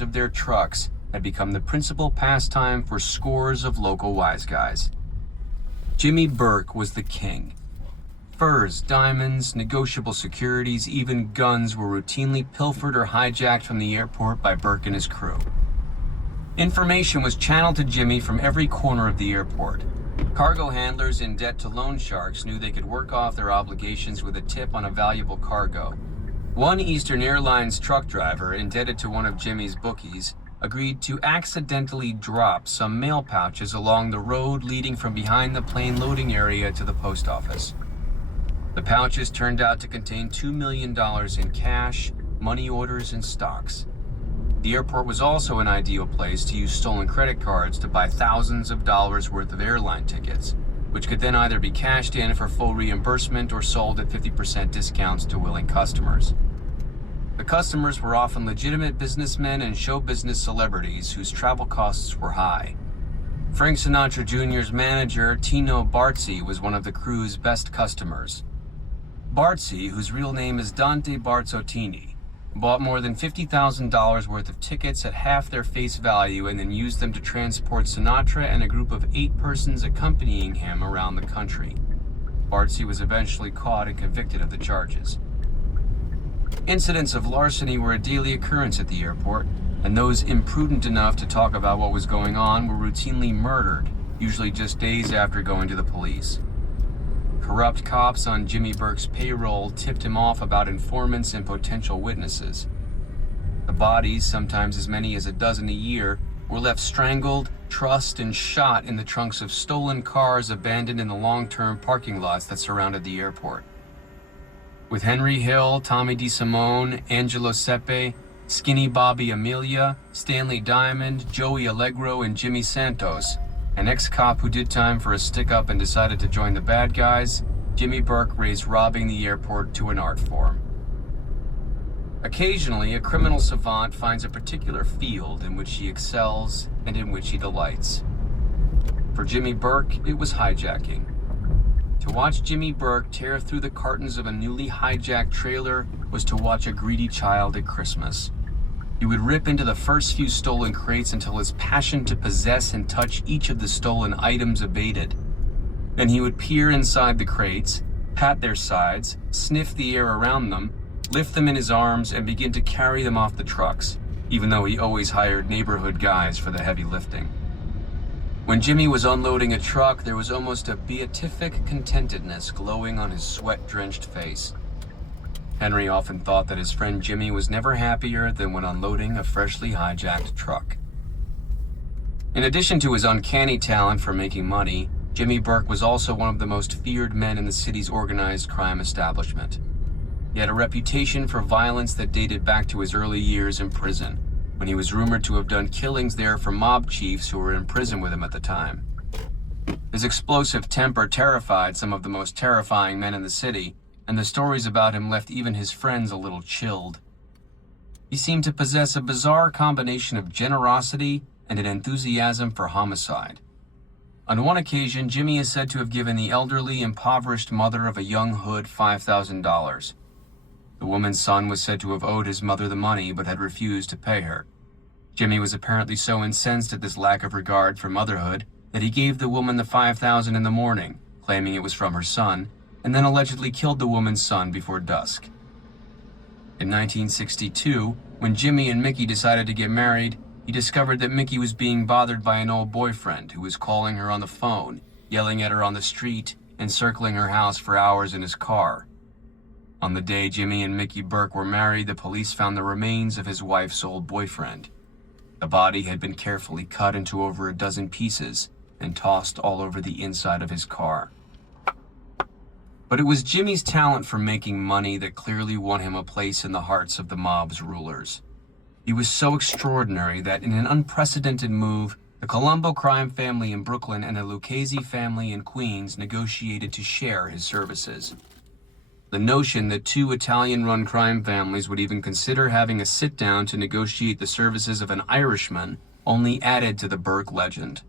interiors of their trucks had become the principal pastime for scores of local wise guys. Jimmy Burke was the king. Furs, diamonds, negotiable securities, even guns were routinely pilfered or hijacked from the airport by Burke and his crew. Information was channeled to Jimmy from every corner of the airport. Cargo handlers in debt to loan sharks knew they could work off their obligations with a tip on a valuable cargo. One Eastern Airlines truck driver, indebted to one of Jimmy's bookies, agreed to accidentally drop some mail pouches along the road leading from behind the plane loading area to the post office. The pouches turned out to contain $2 million in cash, money orders, and stocks. The airport was also an ideal place to use stolen credit cards to buy thousands of dollars worth of airline tickets, which could then either be cashed in for full reimbursement or sold at 50% discounts to willing customers. The customers were often legitimate businessmen and show business celebrities whose travel costs were high. Frank Sinatra Jr.'s manager, Tino Bartzi, was one of the crew's best customers. Bartzi, whose real name is Dante Barzottini, bought more than $50,000 worth of tickets at half their face value and then used them to transport Sinatra and a group of 8 persons accompanying him around the country. Bartzi was eventually caught and convicted of the charges. Incidents of larceny were a daily occurrence at the airport, and those imprudent enough to talk about what was going on were routinely murdered, usually just days after going to the police. Corrupt cops on Jimmy Burke's payroll tipped him off about informants and potential witnesses. The bodies, sometimes as many as a dozen a year, were left strangled, trussed, and shot in the trunks of stolen cars abandoned in the long-term parking lots that surrounded the airport. With Henry Hill, Tommy DeSimone, Angelo Sepe, Skinny Bobby Amelia, Stanley Diamond, Joey Allegro, and Jimmy Santos, an ex-cop who did time for a stick-up and decided to join the bad guys, Jimmy Burke raised robbing the airport to an art form. Occasionally, a criminal savant finds a particular field in which he excels and in which he delights. For Jimmy Burke, it was hijacking. To watch Jimmy Burke tear through the cartons of a newly hijacked trailer was to watch a greedy child at Christmas. He would rip into the first few stolen crates until his passion to possess and touch each of the stolen items abated. Then he would peer inside the crates, pat their sides, sniff the air around them, lift them in his arms, and begin to carry them off the trucks, even though he always hired neighborhood guys for the heavy lifting. When Jimmy was unloading a truck, there was almost a beatific contentedness glowing on his sweat-drenched face. Henry often thought that his friend Jimmy was never happier than when unloading a freshly hijacked truck. In addition to his uncanny talent for making money, Jimmy Burke was also one of the most feared men in the city's organized crime establishment. He had a reputation for violence that dated back to his early years in prison, when he was rumored to have done killings there for mob chiefs who were in prison with him at the time. His explosive temper terrified some of the most terrifying men in the city, and the stories about him left even his friends a little chilled. He seemed to possess a bizarre combination of generosity and an enthusiasm for homicide. On one occasion, Jimmy is said to have given the elderly, impoverished mother of a young hood $5,000. The woman's son was said to have owed his mother the money but had refused to pay her. Jimmy was apparently so incensed at this lack of regard for motherhood that he gave the woman the $5,000 in the morning, claiming it was from her son, and then allegedly killed the woman's son before dusk. In 1962, when Jimmy and Mickey decided to get married, he discovered that Mickey was being bothered by an old boyfriend who was calling her on the phone, yelling at her on the street, and circling her house for hours in his car. On the day Jimmy and Mickey Burke were married, the police found the remains of his wife's old boyfriend. The body had been carefully cut into over a dozen pieces and tossed all over the inside of his car. But it was Jimmy's talent for making money that clearly won him a place in the hearts of the mob's rulers. He was so extraordinary that in an unprecedented move, the Colombo crime family in Brooklyn and the Lucchese family in Queens negotiated to share his services. The notion that 2 Italian-run crime families would even consider having a sit-down to negotiate the services of an Irishman only added to the Burke legend.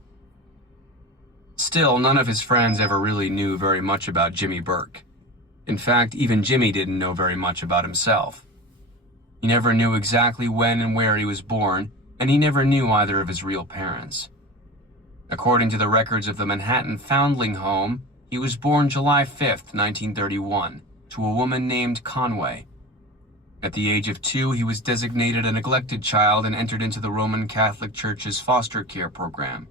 Still, none of his friends ever really knew very much about Jimmy Burke. In fact, even Jimmy didn't know very much about himself. He never knew exactly when and where he was born, and he never knew either of his real parents. According to the records of the Manhattan Foundling Home, he was born July 5, 1931, to a woman named Conway. At the age of 2, he was designated a neglected child and entered into the Roman Catholic Church's foster care program.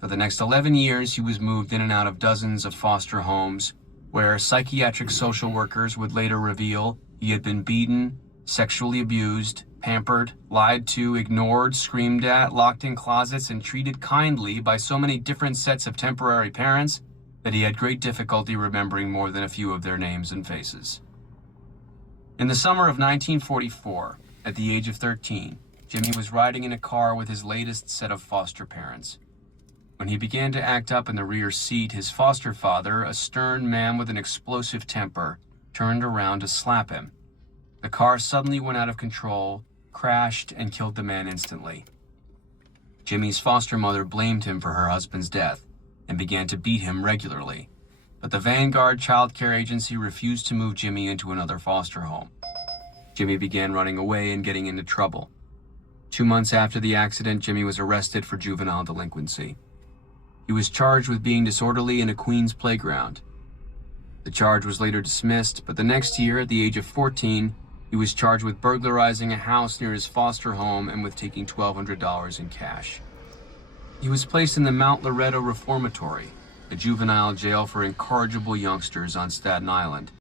For the next 11 years, he was moved in and out of dozens of foster homes, where psychiatric social workers would later reveal he had been beaten, sexually abused, pampered, lied to, ignored, screamed at, locked in closets, and treated kindly by so many different sets of temporary parents that he had great difficulty remembering more than a few of their names and faces. In the summer of 1944, at the age of 13, Jimmy was riding in a car with his latest set of foster parents. When he began to act up in the rear seat, his foster father, a stern man with an explosive temper, turned around to slap him. The car suddenly went out of control, crashed, and killed the man instantly. Jimmy's foster mother blamed him for her husband's death and began to beat him regularly, but the Vanguard Child Care Agency refused to move Jimmy into another foster home. Jimmy began running away and getting into trouble. 2 months after the accident, Jimmy was arrested for juvenile delinquency. He was charged with being disorderly in a Queens playground. The charge was later dismissed, but the next year, at the age of 14, he was charged with burglarizing a house near his foster home and with taking $1,200 in cash. He was placed in the Mount Loretto Reformatory, a juvenile jail for incorrigible youngsters on Staten Island.